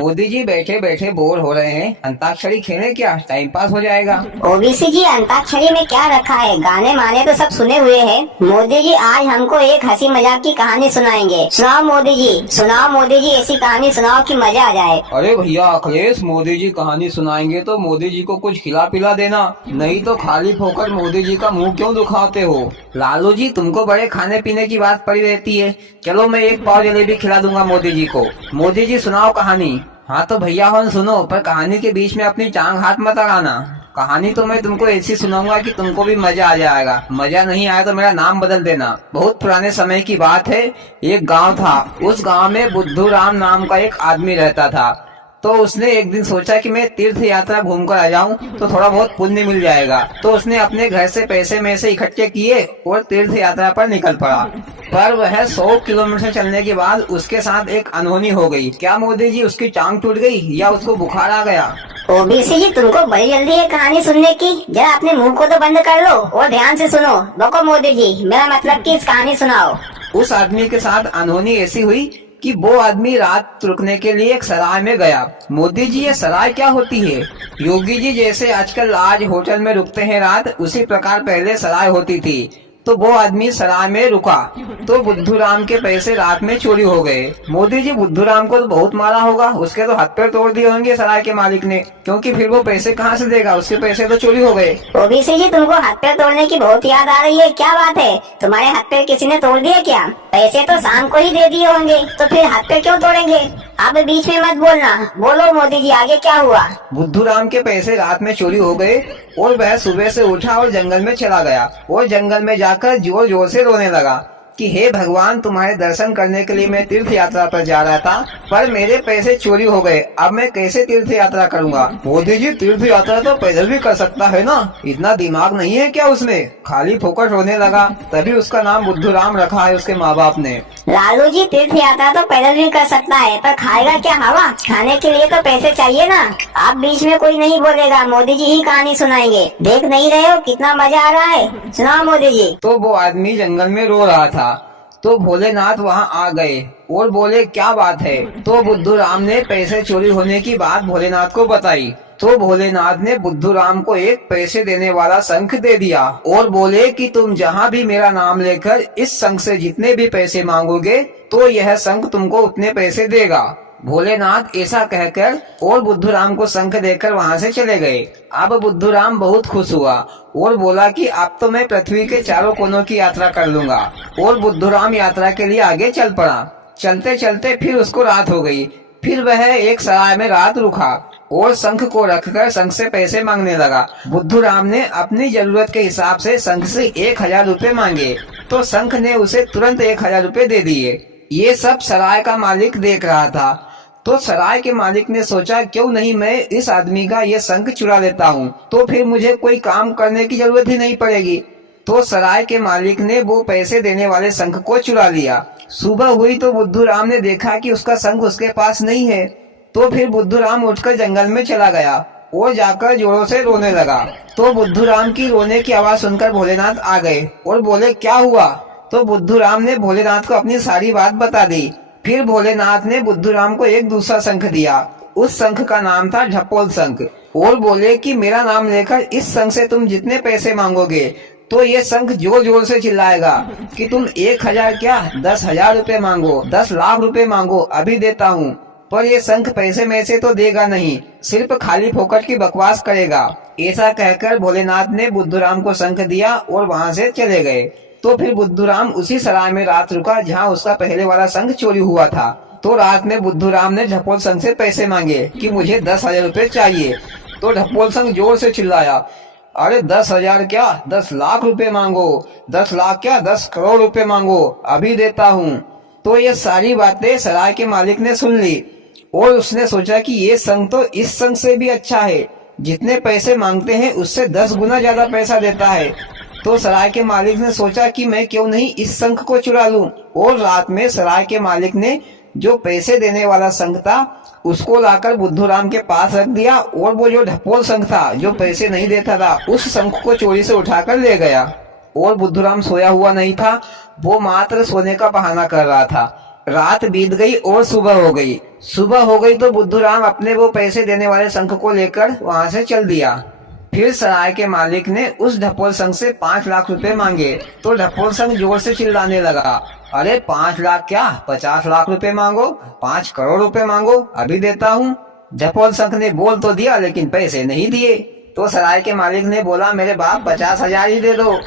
मोदी जी बैठे बैठे बोर हो रहे हैं, अंताक्षरी खेलें क्या? टाइम पास हो जाएगा। ओबीसी जी, अंताक्षरी में क्या रखा है? गाने माने तो सब सुने हुए हैं। मोदी जी आज हमको एक हंसी मजाक की कहानी सुनाएंगे। सुनाओ मोदी जी, सुनाओ मोदी जी, ऐसी कहानी सुनाओ कि मजा आ जाए। अरे भैया अखिलेश, मोदी जी कहानी सुनाएंगे तो मोदी जी को कुछ खिला पिला देना, नहीं तो खाली फोकट मोदी जी का मुंह क्यों दुखाते हो? लालू जी, तुमको बड़े खाने पीने की बात पड़ी रहती है। चलो मैं एक पाव जलेबी खिला दूंगा मोदी जी को। मोदी जी सुनाओ कहानी। हाँ तो भैया हो सुनो, पर कहानी के बीच में अपनी टांग हाथ मत अड़ाना। कहानी तो मैं तुमको ऐसी सुनाऊंगा कि तुमको भी मजा आ जाएगा। मजा नहीं आया तो मेरा नाम बदल देना। बहुत पुराने समय की बात है। एक गांव था। उस गांव में बुद्धू राम नाम का एक आदमी रहता था। तो उसने एक दिन सोचा कि मैं तीर्थ यात्रा घूमकर आ जाऊं तो थोड़ा बहुत पुण्य मिल जाएगा। तो उसने अपने घर से पैसे में से इकट्ठे किए और तीर्थ यात्रा पर निकल पड़ा। पर वह 100 किलोमीटर चलने के बाद उसके साथ एक अनहोनी हो गई। क्या मोदी जी, उसकी टांग टूट गई या उसको बुखार आ गया? ओबीसी जी, तुमको बड़ी जल्दी है कहानी सुनने की। जरा अपने मुंह को तो बंद कर लो और ध्यान से सुनो। रोको मोदी जी, मेरा मतलब कि इस कहानी सुनाओ। उस आदमी के साथ अनहोनी ऐसी हुई कि वो आदमी रात रुकने के लिए एक सराय में गया। मोदी जी, ये सराय क्या होती है? योगी जी, जैसे आजकल आज होटल में रुकते हैं रात, उसी प्रकार पहले सराय होती थी। तो वो आदमी सराय में रुका तो बुद्धू राम के पैसे रात में चोरी हो गए। मोदी जी, बुद्धू राम को तो बहुत मारा होगा, उसके तो हाथ पैर तोड़ दिए होंगे सराय के मालिक ने, क्योंकि फिर वो पैसे कहाँ से देगा? उसके पैसे तो चोरी हो गए। ओबीसी जी, तुमको हाथ पैर तोड़ने की बहुत याद आ रही है। क्या बात है, तुम्हारे हाथ पैर किसी ने तोड़ दिए क्या? पैसे तो शाम को ही दे दिए होंगे, तो फिर हाथ पैर क्यों तोड़ेंगे? आप बीच में मत बोलना। बोलो मोदी जी, आगे क्या हुआ? बुद्धू राम के पैसे रात में चोरी हो गए और वह सुबह से उठा और जंगल में चला गया और जंगल में जाकर जोर जोर से रोने लगा कि हे भगवान, तुम्हारे दर्शन करने के लिए मैं तीर्थ यात्रा पर जा रहा था, पर मेरे पैसे चोरी हो गए। अब मैं कैसे तीर्थ यात्रा करूंगा? मोदी जी, तीर्थ यात्रा तो पैदल भी कर सकता है ना, इतना दिमाग नहीं है क्या उसमें? खाली फोकट रोने लगा। तभी उसका नाम बुद्धू राम रखा है उसके माँ बाप ने। लालू जी, तीर्थ यात्रा तो पैदल भी कर सकता है, पर खाएगा क्या हवा? खाने के लिए तो पैसे चाहिए ना। आप बीच में कोई नहीं बोलेगा, मोदी जी ही कहानी सुनाएंगे। देख नहीं रहे हो कितना मजा आ रहा है? सुनाओ मोदी जी। तो वो आदमी जंगल में रो रहा था। तो भोलेनाथ वहाँ आ गए और बोले क्या बात है? तो बुद्धू राम ने पैसे चोरी होने की बात भोलेनाथ को बताई। तो भोलेनाथ ने बुद्धू राम को एक पैसे देने वाला शंख दे दिया और बोले कि तुम जहाँ भी मेरा नाम लेकर इस शंख से जितने भी पैसे मांगोगे तो यह शंख तुमको उतने पैसे देगा। भोलेनाथ ऐसा कहकर और बुद्धू राम को शंख देकर वहाँ से चले गए। अब बुद्धू राम बहुत खुश हुआ और बोला कि अब तो मैं पृथ्वी के चारों कोनों की यात्रा कर लूंगा। और बुद्धू राम यात्रा के लिए आगे चल पड़ा। चलते चलते फिर उसको रात हो गई। फिर वह एक सराय में रात रुका और शंख को रखकर शंख से पैसे मांगने लगा। बुद्धू राम ने अपनी जरूरत के हिसाब से शंख से 1000 रुपए मांगे तो शंख ने उसे तुरंत 1000 रुपए दे दिए। ये सब सराय का मालिक देख रहा था। तो सराय के मालिक ने सोचा क्यों नहीं मैं इस आदमी का ये शंख चुरा लेता हूँ, तो फिर मुझे कोई काम करने की जरूरत ही नहीं पड़ेगी। तो सराय के मालिक ने वो पैसे देने वाले शंख को चुरा लिया। सुबह हुई तो बुद्धू राम ने देखा कि उसका शंख उसके पास नहीं है। तो फिर बुद्धू राम उठकर जंगल में चला गया और जाकर जोरों से रोने लगा। तो बुद्धू राम की रोने की आवाज सुनकर भोलेनाथ आ गए और बोले क्या हुआ? तो बुद्धू राम ने भोलेनाथ को अपनी सारी बात बता दी। फिर भोलेनाथ ने बुद्धू राम को एक दूसरा शंख दिया। उस शंख का नाम था ढपोल शंख और बोले कि मेरा नाम लेकर इस शंख से तुम जितने पैसे मांगोगे तो ये शंख जोर जोर से चिल्लाएगा कि तुम 1000 क्या 10,000 रुपए मांगो, 10 लाख रुपए मांगो, अभी देता हूँ। पर ये शंख पैसे में से तो देगा नहीं, सिर्फ खाली फोकट की बकवास करेगा। ऐसा कहकर भोलेनाथ ने बुद्धू राम को शंख दिया और वहाँ से चले गए। तो फिर बुद्धू राम उसी सराय में रात रुका जहाँ उसका पहले वाला शंख चोरी हुआ था। तो रात में बुद्धू राम ने ढपोल शंख से पैसे मांगे कि मुझे 10,000 रुपए चाहिए। तो ढपोल शंख जोर से चिल्लाया, अरे 10,000 क्या 10 लाख रुपए मांगो, 10 लाख क्या 10 करोड़ रुपए मांगो, अभी देता हूँ। तो ये सारी बातें सराय के मालिक ने सुन ली और उसने सोचा कि ये शंख तो इस शंख से भी अच्छा है, जितने पैसे मांगते हैं उससे 10 गुना ज्यादा पैसा देता है। तो सराय के मालिक ने सोचा कि मैं क्यों नहीं इस शंख को चुरा लूं। और रात में सराय के मालिक ने जो पैसे देने वाला शंख था उसको लाकर बुद्धू राम के पास रख दिया और वो जो ढपोल शंख था जो पैसे नहीं देता था उस शंख को चोरी से उठाकर ले गया। और बुद्धू राम सोया हुआ नहीं था, वो मात्र सोने का बहाना कर रहा था। रात बीत गई और सुबह हो गई। सुबह हो गई तो बुद्धूराम अपने वो पैसे देने वाले शंख को लेकर वहाँ से चल दिया। फिर सराय के मालिक ने उस ढपोल संघ से 5 लाख रुपए मांगे तो ढपोल संघ जोर से चिल्लाने लगा, अरे 5 लाख क्या, 50 लाख रुपए मांगो, 5 करोड़ रुपए मांगो, अभी देता हूँ। ढपोल संघ ने बोल तो दिया लेकिन पैसे नहीं दिए। तो सराय के मालिक ने बोला, मेरे बाप 50,000 ही दे दो।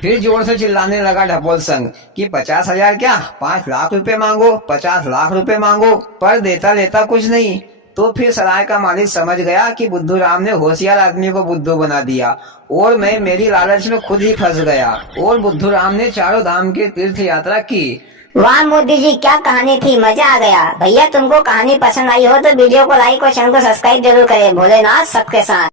फिर जोर से चिल्लाने लगा ढपोल संघ कि 50,000 क्या, 5 लाख रुपए मांगो, 50 लाख रुपए मांगो, पर देता लेता कुछ नहीं। तो फिर सराय का मालिक समझ गया कि बुद्धूराम ने होशियार आदमी को बुद्धू बना दिया और मैं मेरी लालच में खुद ही फंस गया। और बुद्धूराम ने चारों धाम की तीर्थ यात्रा की। वाह मोदी जी, क्या कहानी थी, मजा आ गया। भैया तुमको कहानी पसंद आई हो तो वीडियो को लाइक और चैनल को सब्सक्राइब जरूर करें। भोलेनाथ सबके साथ।